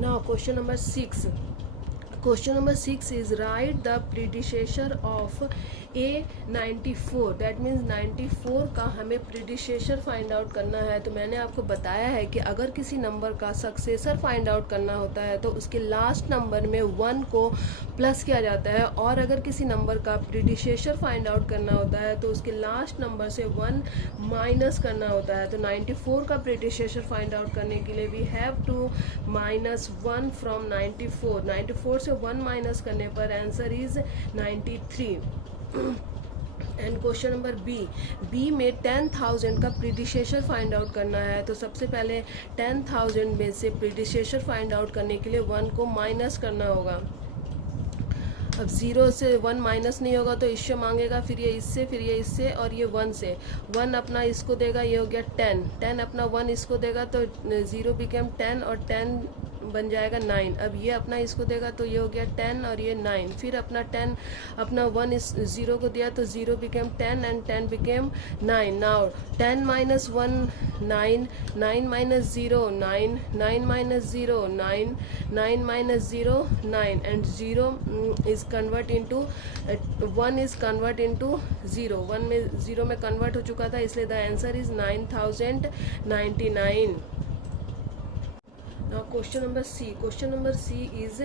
Now question number 6. Question number 6 is write the predecessor of A94. That means 94 का हमें predecessor find out करना है। तो मैंने आपको बताया है कि अगर किसी नंबर का सक्सेसर फाइंड आउट करना होता है तो उसके लास्ट नंबर में 1 को प्लस किया जाता है, और अगर किसी नंबर का predecessor फाइंड आउट करना होता है तो उसके लास्ट नंबर से 1 माइनस करना होता है। तो 94 का predecessor फाइंड आउट करने के लिए we have to minus 1 from 94। 94 से 1 माइनस करने पर answer is 93। And question number B में 10,000 का प्रीडिसेसर फाइंड आउट करना है। तो सबसे पहले 10,000 में से प्रीडिसेसर फाइंड आउट करने के लिए 1 को माइनस करना होगा। अब 0 से 1 माइनस नहीं होगा तो इससे मांगेगा, फिर ये इससे और ये 1 से। 1 अपना इसको देगा, ये हो गया 10। 10 अपना 1 इसको देगा तो 0 बिकेम 10 और 10 बन जाएगा 9। अब ये अपना इसको देगा तो ये हो गया 10 और ये 9। फिर अपना 10 अपना 1 इस 0 को दिया तो 0 became 10 and 10 became 9। Now 10 minus 1 9, 9 minus 0 9, 9 minus 0 9, 9 minus 0 9 and 0 is convert into 1 is convert into 0। 1 में 0 में कन्वर्ट हो चुका था, इसलिए the answer is 9099। Now question number C. Question number C is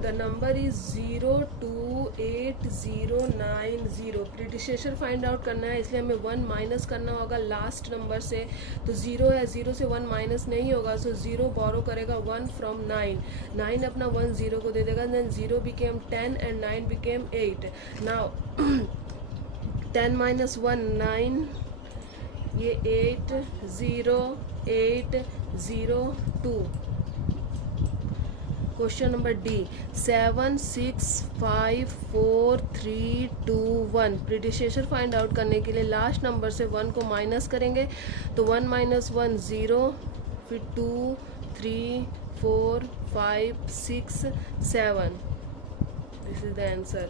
the number is 028090। Predecessor find out करना है, इसलिए हमें 1 माइनस करना होगा लास्ट नंबर से। तो 0 है, 0 से 1 माइनस नहीं होगा, सो 0 बोरो करेगा 1 फ्रॉम 9। 9 अपना 1 0 को दे देगा, then 0 became 10 and 9 became 8। Now 10 minus 1 9, ये 8 0 8 0 2। Question number D 7 6 5 4 3 2 1। Predecessor find out करने के लिए लास्ट नंबर से 1 को माइनस करेंगे। तो 1 माइनस 1 0, फिर 2 3 4 5 6 7। This is the answer.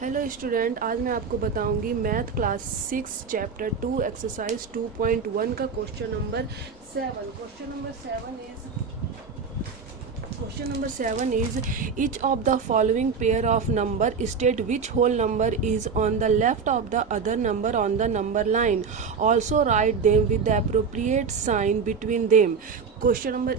Hello student, आज मैं आपको बताऊंगी मैथ क्लास 6 चैप्टर 2 एक्सरसाइज 2.1 का question number 7। Question number 7 is each of the following pair of number state which whole number is on the left of the other number on the number line. Also write them with the appropriate sign between them. Question number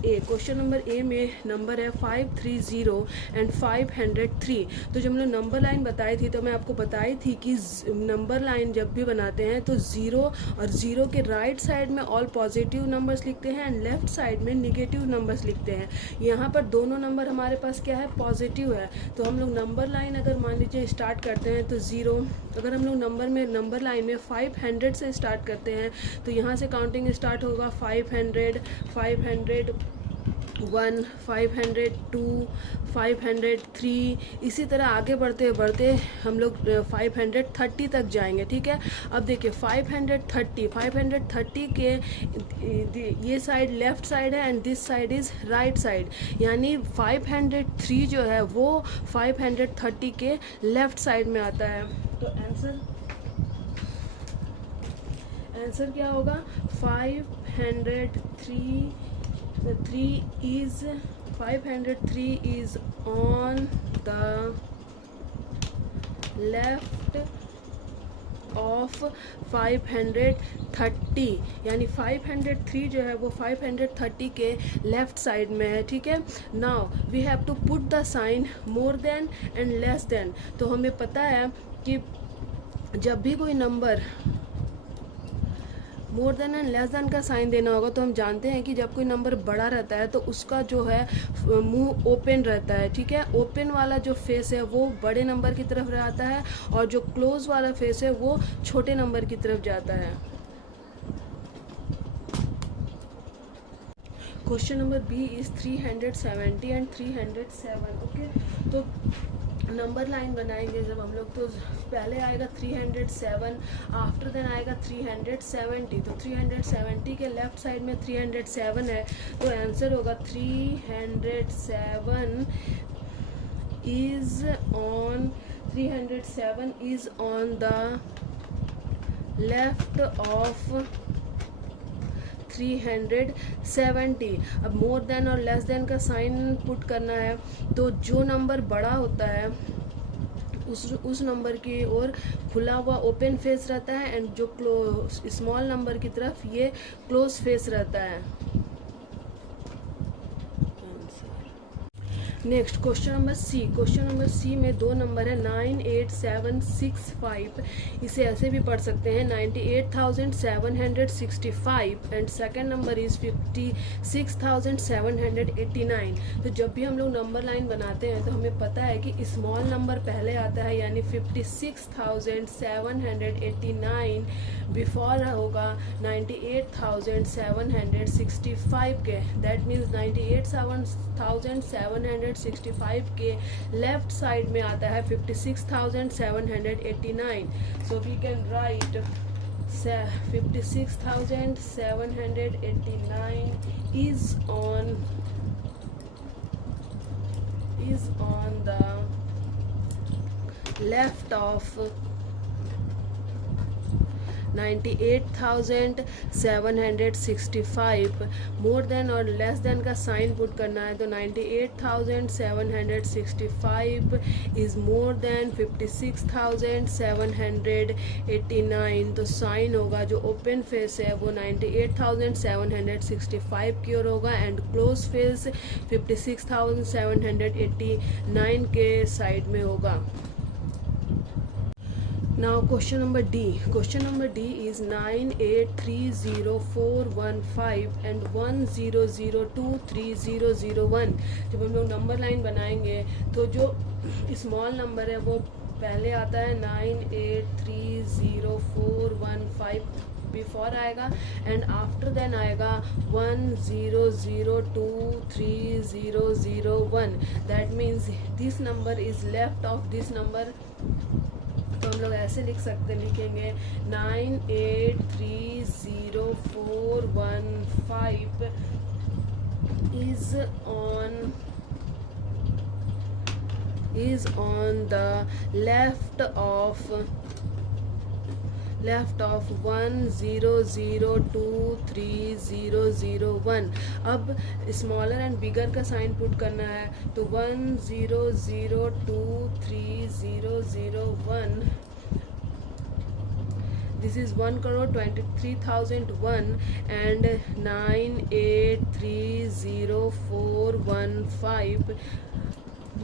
A में number है 530 and 503। तो जब हम लोग number line बताई थी तो मैं आपको बताई थी कि नंबर लाइन जब भी बनाते हैं तो 0 और 0 के राइट साइड में ऑल पॉजिटिव नंबर्स लिखते हैं एंड लेफ्ट साइड में निगेटिव नंबर्स लिखते हैं। यहाँ पर दोनों नंबर हमारे पास क्या है, पॉजिटिव है। तो हम लोग नंबर लाइन अगर मान लीजिए स्टार्ट करते हैं तो 0, अगर हम लोग नंबर लाइन में 500 से स्टार्ट करते हैं तो यहाँ से काउंटिंग स्टार्ट होगा 500 501 502 503। इसी तरह आगे बढ़ते बढ़ते हम लोग 530 तक जाएंगे। ठीक है, अब देखिए 530 के ये साइड लेफ्ट साइड है and this side is right side, यानी 503 जो है वो 530 के लेफ्ट साइड में आता है। तो आंसर क्या होगा, 503 is on the left of 530, यानी 503 जो है वो 530 के लेफ्ट साइड में है। ठीक है, now we have to put the sign more than and less than. तो हमें पता है कि जब भी कोई number more than and less than का साइन देना होगा तो हम जानते हैं कि जब कोई नंबर बड़ा रहता है तो उसका जो है मुंह ओपन रहता है। ठीक है, ओपन वाला जो फेस है वो बड़े नंबर की तरफ रहता है और जो क्लोज वाला फेस है वो छोटे नंबर की तरफ जाता है। Question number B is 370 and 307। Okay, तो नंबर लाइन बनाएंगे जब हम लोग तो पहले आएगा 307, आफ्टर देन आएगा 370। तो 370 के लेफ्ट साइड में 307 है, तो आंसर होगा 307 is on the left of 370। अब मोर देन और लेस देन का साइन पुट करना है, तो जो नंबर बड़ा होता है उस नंबर की ओर खुला हुआ ओपन फेस रहता है, एंड जो स्मॉल नंबर की तरफ ये क्लोज फेस रहता है। Next question number C. Question number C में दो नंबर है 98765। इसे ऐसे भी पढ़ सकते हैं 98,765 एंड सेकेंड नंबर इज 56,789। तो जब भी हम लोग नंबर लाइन बनाते हैं तो हमें पता है कि स्मॉल नंबर पहले आता है, यानी 56,789 बिफोर होगा 98,765 के। दैट मीन्स 98,765 के लेफ्ट साइड में आता है 56,789। So we can write 56,789 is on the left of 98,765। More than और लेस देन का साइन पुट करना है, तो 98,765 इज मोर देन 56,789। तो साइन होगा जो ओपन फेस है वो 98,765 की ओर होगा, एंड क्लोज फेस 56,789 के साइड में होगा। Now question number D. Question number D is 9830,415 and 10023001। जब हम लोग नंबर लाइन बनाएंगे तो जो स्मॉल नंबर है वो पहले आता है 9830,415 बिफोर आएगा, एंड आफ्टर देन आएगा 10023001। That means this number is left of this number. तो हम लोग ऐसे लिख सकते, लिखेंगे 9830,415 is on the left of 10023001। अब स्मॉलर एंड बिगर का साइन पुट करना है, तो 10023001 this is 1,23,001 and 9830,415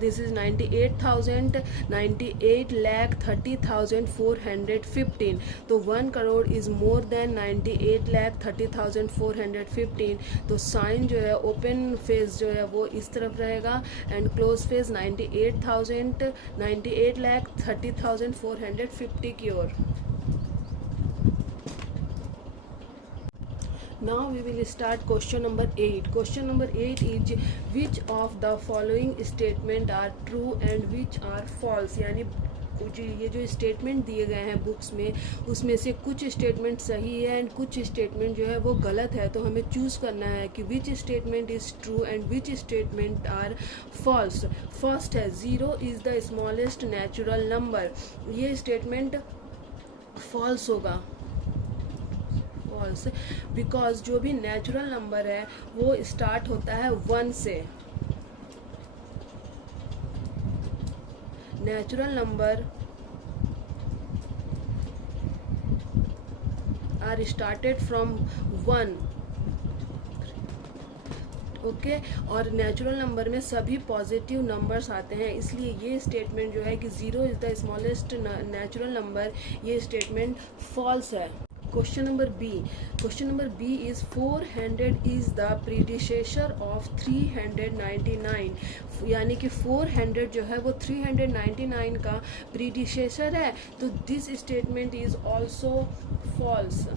this is 98,30,415। तो 1 करोड़ इज मोर देन 98,30,415। तो साइन जो है ओपन फेस जो है वो इस तरफ रहेगा, एंड क्लोज फेस 98,30,450 की ओर। Now we will start question number 8. Question number 8 is which of the following statement are true and which are false। यानी ये जो स्टेटमेंट दिए गए हैं बुक्स में, उसमें से कुछ स्टेटमेंट सही है एंड कुछ स्टेटमेंट जो है वो गलत है। तो हमें चूज़ करना है कि which statement is true and which statement are false. First है 0 is the smallest natural number. ये स्टेटमेंट फॉल्स होगा, बिकॉज जो भी नेचुरल नंबर है वो स्टार्ट होता है 1 से। Natural number are started from 1, okay. और नेचुरल नंबर में सभी पॉजिटिव नंबर्स आते हैं, इसलिए ये स्टेटमेंट जो है कि 0 is the smallest natural number, ये स्टेटमेंट फॉल्स है। Question number B. Question number B is 400 is the predecessor of 399। यानी कि 400 जो है वो 399 का प्रीडिसेसर है। तो this statement is also false,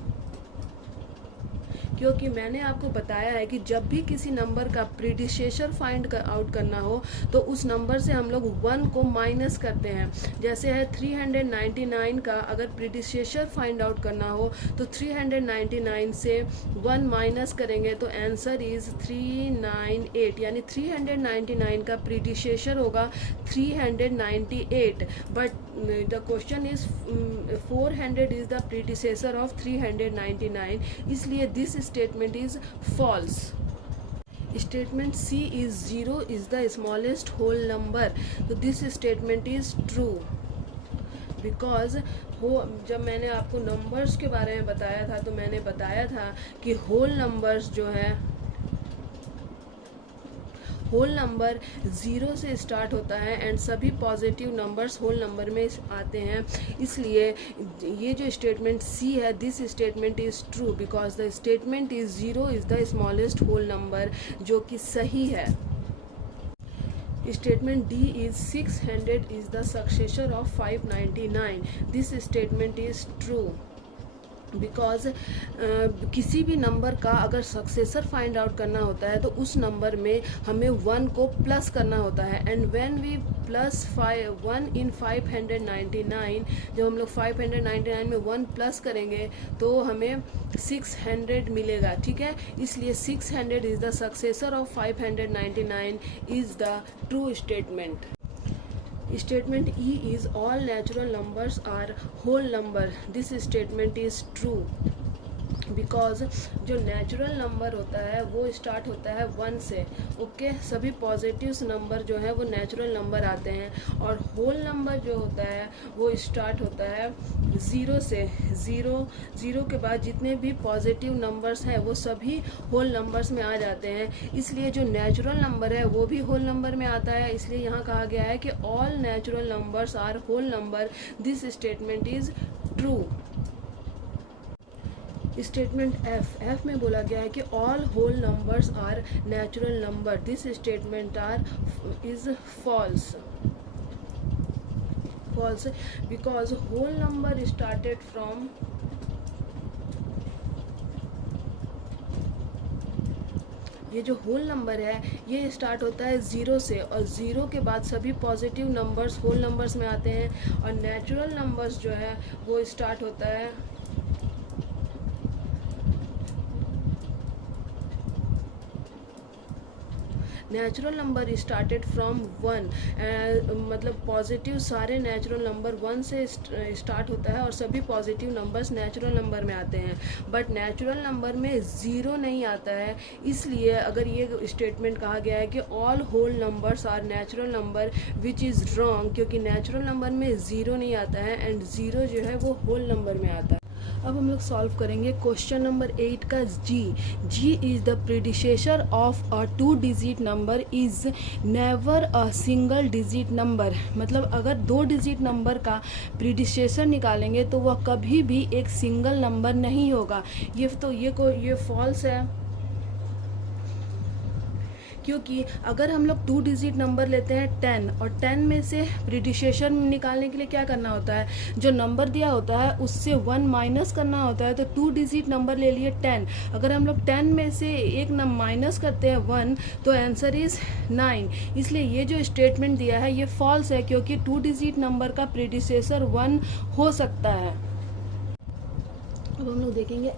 क्योंकि मैंने आपको बताया है कि जब भी किसी नंबर का प्रीडिसेसर फाइंड आउट करना हो तो उस नंबर से हम लोग 1 को माइनस करते हैं। जैसे है 399 का अगर प्रीडिसेसर फाइंड आउट करना हो तो 399 से 1 माइनस करेंगे तो आंसर इज़ 398। यानी 399 का प्रीडिसेसर होगा 398। But the question is 400 is the predecessor of 399, इसलिए this statement is false. Statement C is 0 is the smallest whole number, तो this statement is true because जब मैंने आपको नंबर्स के बारे में बताया था तो मैंने बताया था कि होल नंबर्स जो है, होल नंबर 0 से स्टार्ट होता है एंड सभी पॉजिटिव नंबर्स होल नंबर में आते हैं, इसलिए ये जो स्टेटमेंट सी है, this statement is true because the statement is 0 is the smallest whole number, जो कि सही है। Statement D is 600 is the successor of 599, this statement is true because किसी भी नंबर का अगर सक्सेसर फाइंड आउट करना होता है तो उस नंबर में हमें 1 को प्लस करना होता है, एंड व्हेन वी प्लस 1 इन 599, जब हम लोग 599 में 1 प्लस करेंगे तो हमें 600 मिलेगा, ठीक है। इसलिए 600 is the successor of 599 is the true statement. Statement E is all natural numbers are whole number. This statement is true because जो नेचुरल नंबर होता है वो स्टार्ट होता है 1 से, ओके। सभी पॉजिटिव्स नंबर जो है वो नेचुरल नंबर आते हैं, और होल नंबर जो होता है वो स्टार्ट होता है 0 से। 0 के बाद जितने भी पॉजिटिव नंबर्स हैं वो सभी होल नंबर्स में आ जाते हैं, इसलिए जो नेचुरल नंबर है वो भी होल नंबर में आता है। इसलिए यहाँ कहा गया है कि all natural numbers are whole number, this statement is true. Statement F में बोला गया है कि all whole numbers are natural number, this statement is false because whole number started from ये जो होल नंबर है ये स्टार्ट होता है 0 से, और 0 के बाद सभी पॉजिटिव नंबर्स होल नंबर्स में आते हैं, और नेचुरल नंबर्स जो है वो स्टार्ट होता है नेचुरल नंबर स्टार्टेड फ्रॉम 1, मतलब पॉजिटिव सारे नेचुरल नंबर 1 से स्टार्ट होता है और सभी पॉजिटिव नंबर्स नेचुरल नंबर में आते हैं, बट नेचुरल नंबर में 0 नहीं आता है। इसलिए अगर ये स्टेटमेंट कहा गया है कि all whole numbers are natural number, which is wrong, क्योंकि नेचुरल नंबर में 0 नहीं आता है एंड 0 जो है वो होल नंबर में आता है। अब हम लोग सॉल्व करेंगे क्वेश्चन नंबर 8 का जी is the predecessor of a 2 digit number is never a single digit number, मतलब अगर 2 डिजिट नंबर का प्रीडिसेसर निकालेंगे तो वह कभी भी एक सिंगल नंबर नहीं होगा। ये फॉल्स है, क्योंकि अगर हम लोग 2 डिजिट नंबर लेते हैं 10, और 10 में से प्रीडिसेसर निकालने के लिए क्या करना होता है, जो नंबर दिया होता है उससे 1 माइनस करना होता है। तो 2 डिजिट नंबर ले लिए 10, अगर हम लोग 10 में से एक माइनस करते हैं 1 तो आंसर इज 9। इसलिए ये जो स्टेटमेंट दिया है ये फॉल्स है, क्योंकि 2 डिजिट नंबर का प्रीडिसेसर 1 हो सकता है। अब हम लोग देखेंगे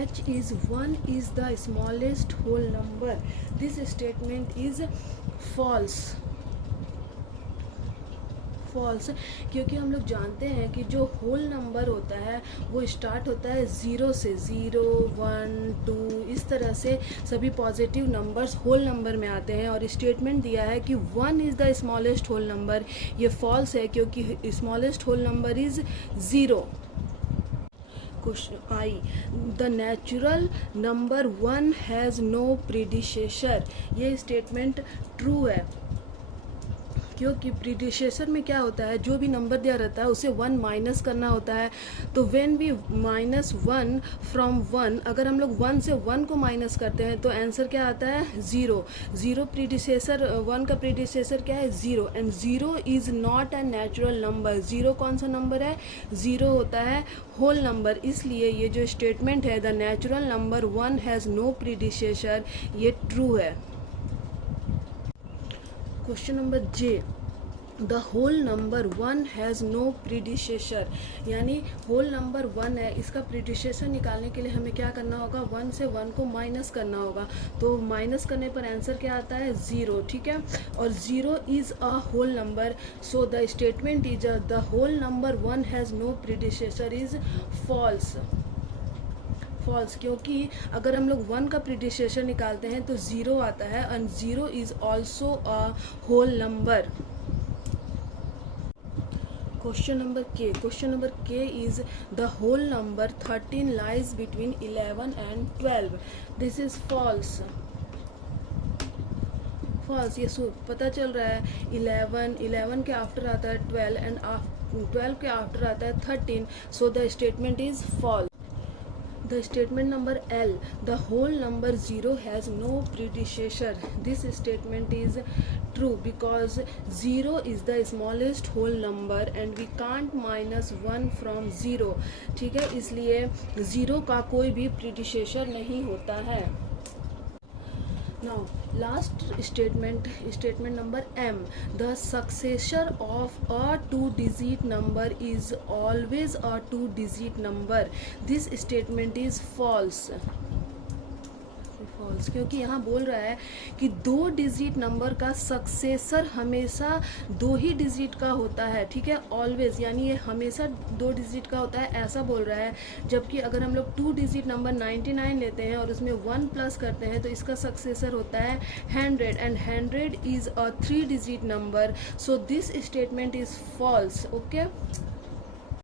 H is 1 is the smallest whole number, this statement is false क्योंकि हम लोग जानते हैं कि जो होल नंबर होता है वो स्टार्ट होता है 0 से, 0 1 2 इस तरह से सभी पॉजिटिव नंबर्स होल नंबर में आते हैं, और स्टेटमेंट दिया है कि 1 is the smallest whole number, ये फॉल्स है क्योंकि smallest whole number is 0। Question I, the natural number 1 has no predecessor, ये स्टेटमेंट ट्रू है, क्योंकि प्रीडिसेसर में क्या होता है, जो भी नंबर दिया रहता है उसे 1 माइनस करना होता है। तो व्हेन वी माइनस 1 फ्रॉम 1, अगर हम लोग 1 से 1 को माइनस करते हैं तो आंसर क्या आता है 0 प्रीडिसेसर 1 का प्रीडिसेसर क्या है 0, and 0 is not a natural number. 0 कौन सा नंबर है, 0 होता है होल नंबर। इसलिए ये जो स्टेटमेंट है the natural number 1 has no predecessor, ये ट्रू है। Question number J, the whole number 1 has no predecessor, यानी होल नंबर 1 है, इसका प्रीडिसेसर निकालने के लिए हमें क्या करना होगा, 1 से 1 को माइनस करना होगा। तो माइनस करने पर आंसर क्या आता है, 0, ठीक है। और 0 is a whole number, so the statement is the whole number 1 has no predecessor is false. False, क्योंकि अगर हम लोग 1 का प्रीडिसेसर निकालते हैं तो 0 आता है, and 0 is also a whole number. Question number K is the whole number 13 lies between 11 and 12. This is false. False, ये पता चल रहा है 11 के आफ्टर आता है 12 एंड 12 के आफ्टर आता है 13, so the statement is false. The statement number L, the whole number 0 has no predecessor. This statement is true because 0 is the smallest whole number and we can't minus 1 from 0, ठीक है, इसलिए 0 का कोई भी predecessor नहीं होता है। Now last statement number M, the successor of a 2-digit number is always a 2-digit number. This statement is false. False, क्योंकि यहाँ बोल रहा है कि 2 डिजिट नंबर का सक्सेसर हमेशा 2 ही डिजिट का होता है, ठीक है, ऑलवेज, यानी ये हमेशा 2 डिजिट का होता है, ऐसा बोल रहा है। जबकि अगर हम लोग 2 डिजिट नंबर 99 लेते हैं और उसमें 1 प्लस करते हैं तो इसका सक्सेसर होता है 100, and 100 is a 3 digit number, so this statement is false. Okay.